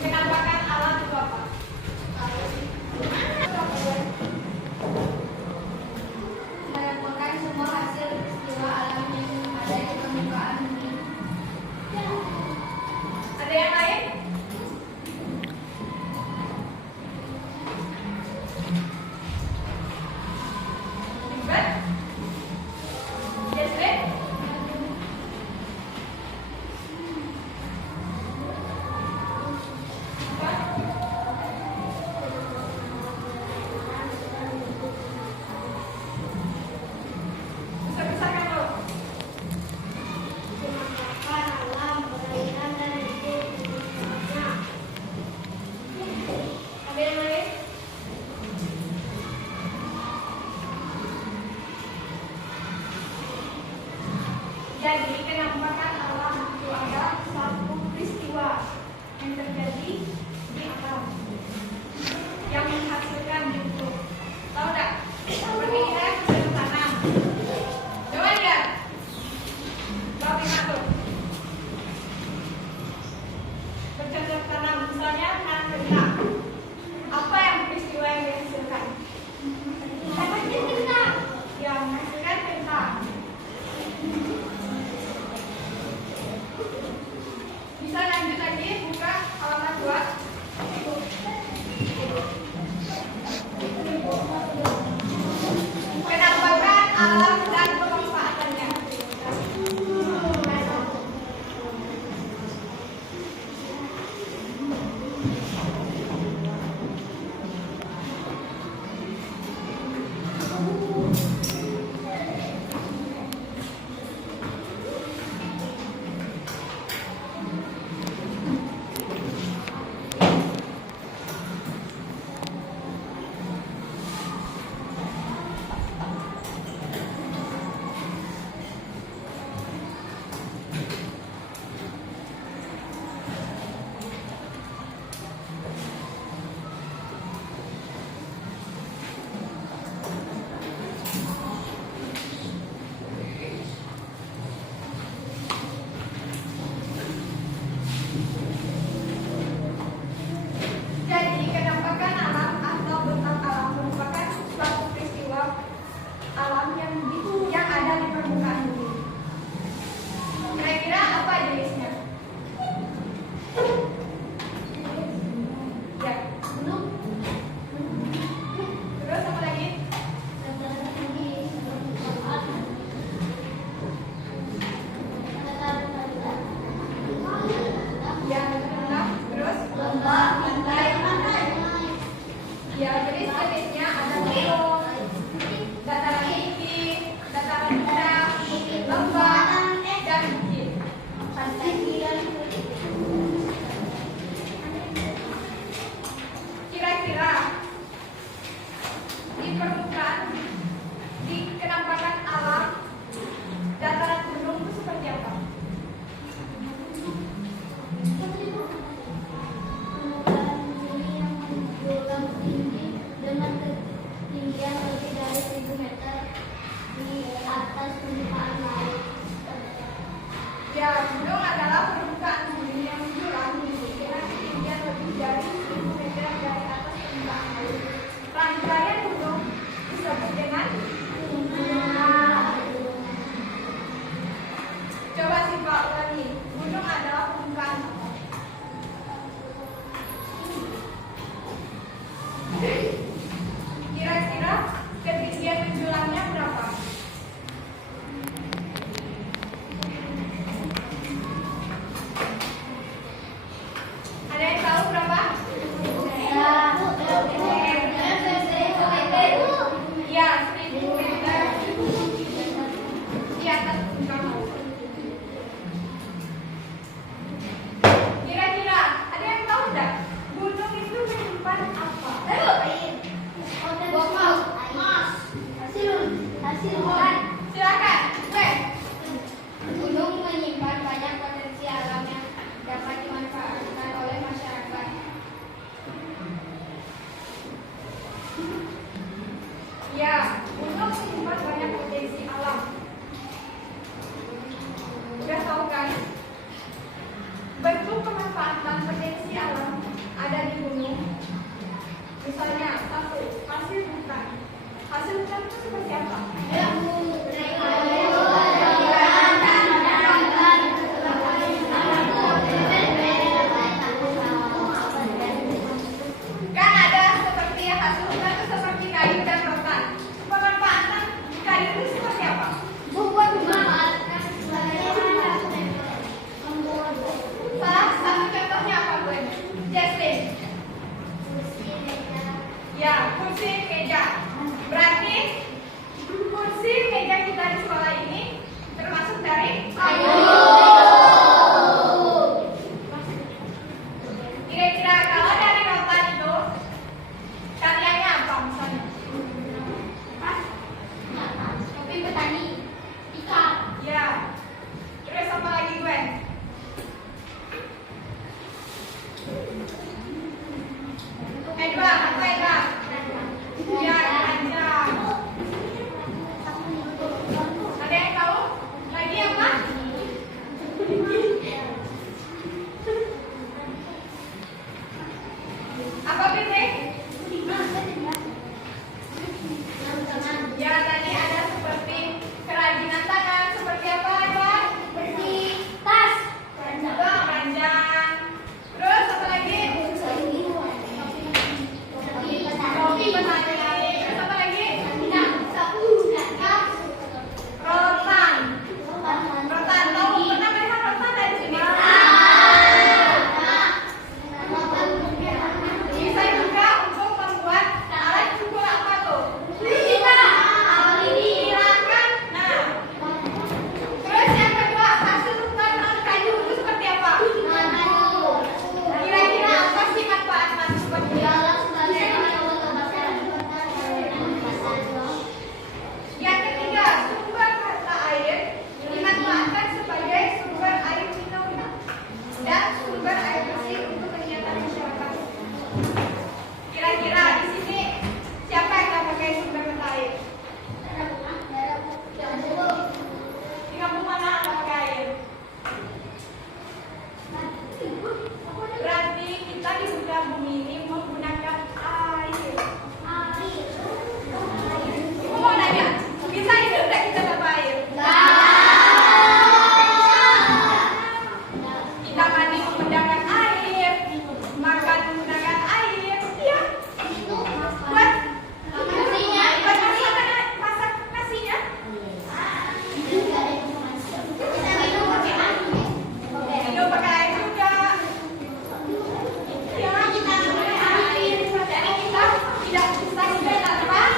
Penampakan alam itu apa? Menampakkan semua hasil peristiwa alam yang ada di permukaan bumi. Ada yang lain? Ribet? Desret? Bisa-bisa kan lo? Ada yang lain? Jadi penampakan alam itu adalah satu peristiwa yang terjadi di alam yang menghasilkan bentuk. Tahu nggak? Seperti kita bercocok tanam. Coba lihat. Tahu lima tuh. Bercocok tanam. Misalnya nanam kentang. Apa yang peristiwa yang dihasilkan? Yang menghasilkan kentang. Bisa lanjut lagi, buka halaman 2. Penampakan alam dan pemanfaatannya. Jadi, penampakan alam atau bentang alam merupakan suatu peristiwa alam yang ada di permukaan bumi. Kira-kira apa jenisnya? Ya, gunung. Terus apa lagi? Ya, benar. Terus? Pantai. Ya, jadi jenisnya ada gunung, dataran tinggi, dataran rendah, lembah, dan bukit. Kira-kira di permukaan, di penampakan alam, dataran gunung itu seperti apa? Dengan Hasil hutan itu seperti apa? Kan ada seperti hasil hutan itu seperti kayu dan rotan. Pemanfaatan kayu itu seperti apa? Salah satu contohnya apa, gue? Jesslyn. Ya, kursi meja. Berarti kursi meja kita di sekolah ini termasuk dari kayu. Kira-kira kalau dari rotan itu karyanya apa misalnya? Kopi petani, ikan. Ya. Terus apa lagi, gue? Edward, apa Edward? Ya, keranjang. Ada yang tahu? Lagi apa? Apa Fitri? Ya, tadi ada seperti kerajinan tangan. Seperti apa, Edward? Seperti tas. Keranjang. Terus apa lagi? Kopi petani. Terus apa lagi? Rotan. Rotan. Tahu pernah melihat rotan dari sini? Bisa juga untuk membuat alat cukur apa tuh? Silakan. Nah. Terus yang kedua, hasil hutan kayu itu seperti apa? Kira-kira apa sih manfaat seperti itu? Yang ketiga, sumber mata air dimanfaatkan sebagai sumber air minum dan sumber air bersih untuk kegiatan masyarakat. Kira-kira di sini siapa yang nggak pakai sumber mata air? Di kampung mana nggak pakai air? Berarti kita di muka bumi ini menggunakan air. Aku mau nanya, bisa hidup nggak kita tanpa air? Kita mandi menggunakan air, makan menggunakan air, iya. Buat masak nasinya, minum pakai air juga. Ya, kita pakai air. Jadi kita tidak bisa hidup tanpa air.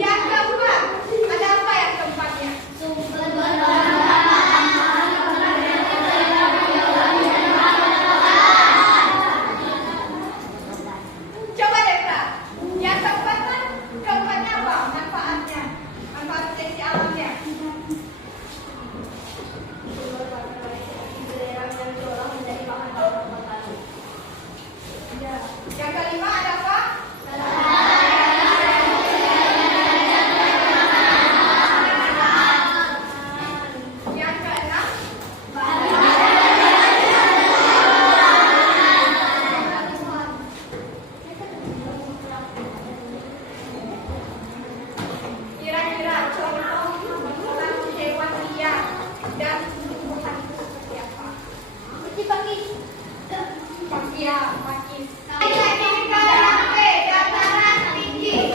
Yang kedua, ada apa yang keempatnya? Coba deh, Kak. Yang keempatnya apa? Manfaatnya. Manfaat potensi alamnya. Yang kelima ada apa? Yang keenam kira-kira contoh tumbuhan hewan liar dan tumbuhan itu seperti apa? Ya, pakis. Lagi ke yang B, dataran tinggi.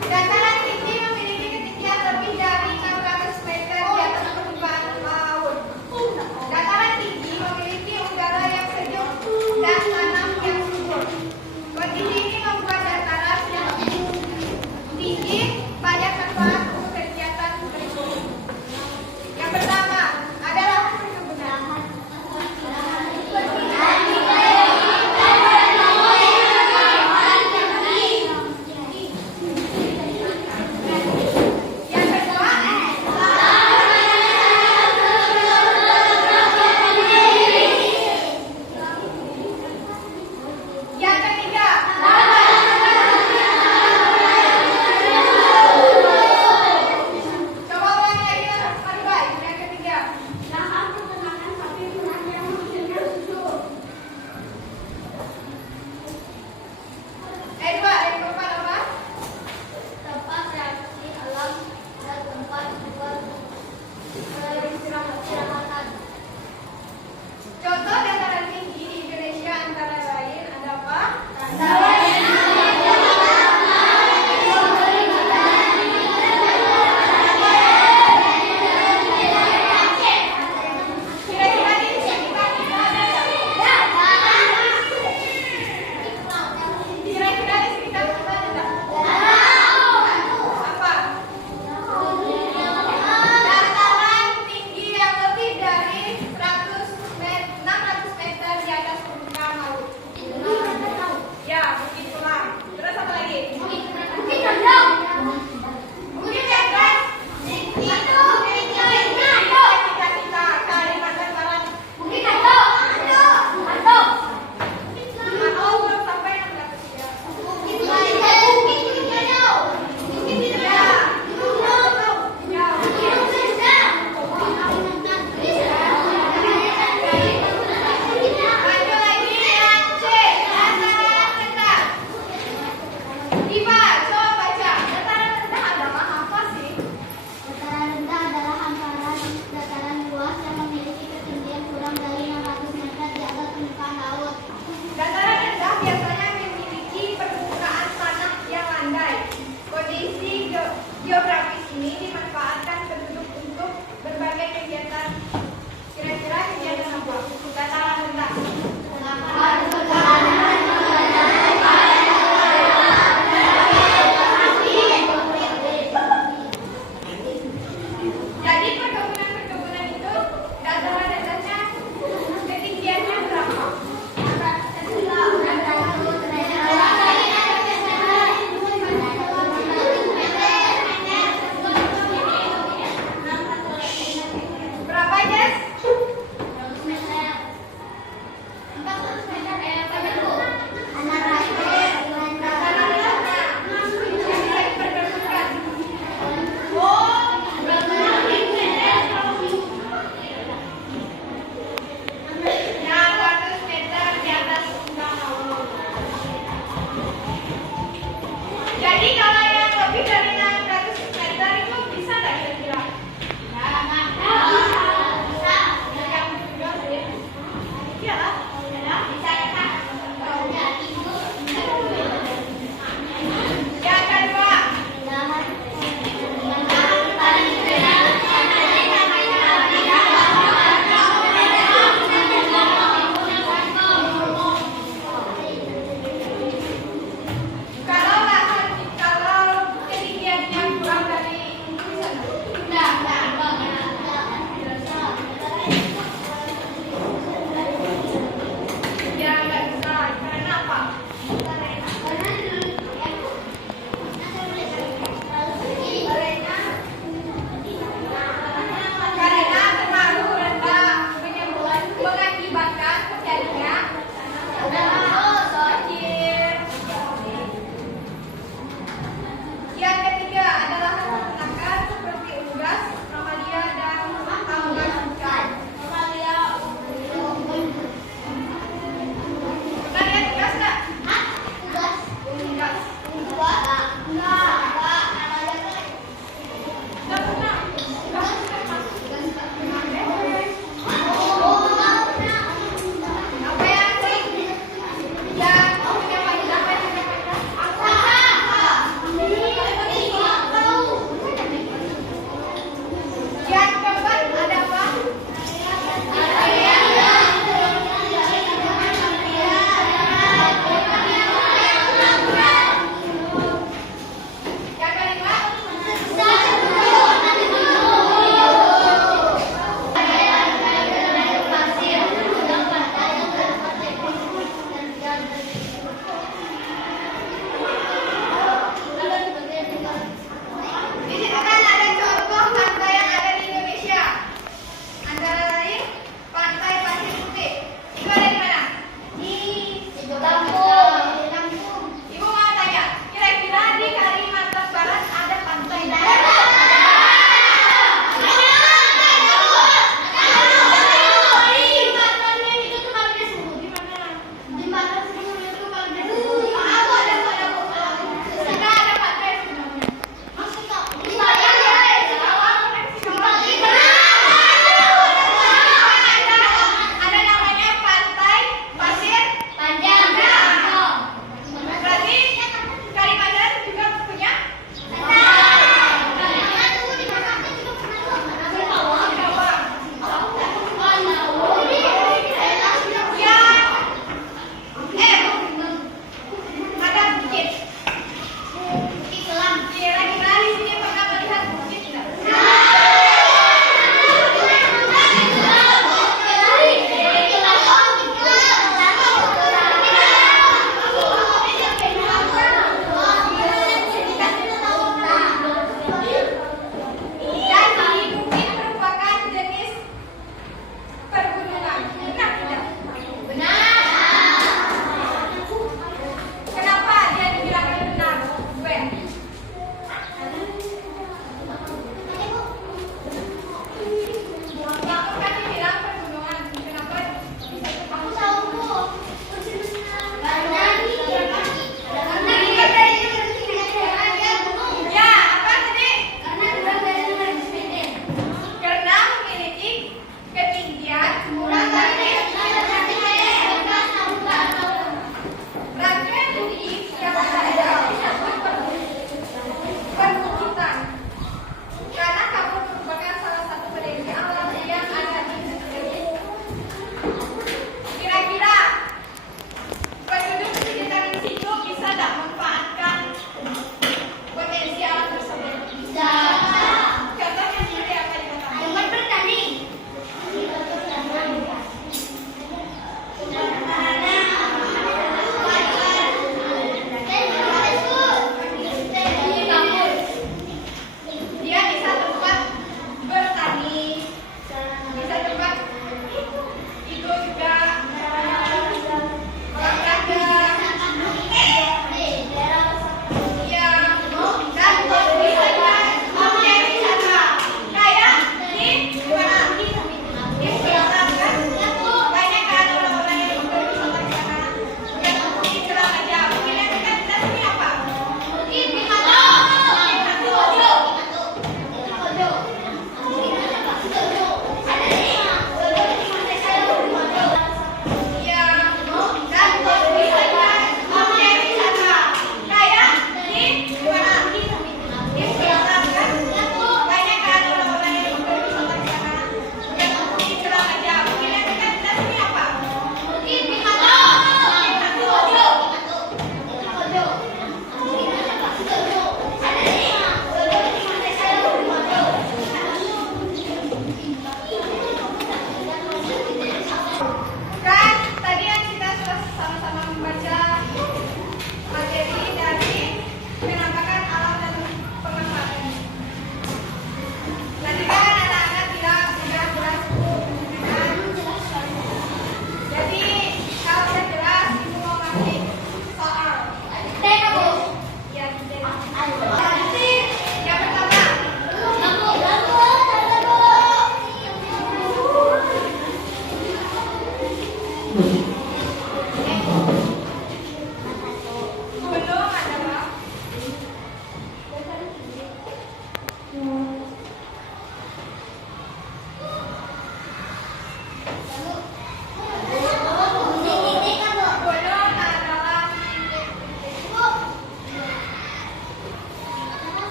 Dataran tinggi memiliki ketinggian lebih dari 600 meter di atas permukaan laut. Dataran tinggi memiliki udara yang sejuk dan tanah yang subur. Kondisi ini membuat dataran yang tinggi banyak manfaat untuk kegiatan berikut. Yang pertama adalah perkebunan. Yang kedua, kalau ketinggiannya kurang dari ya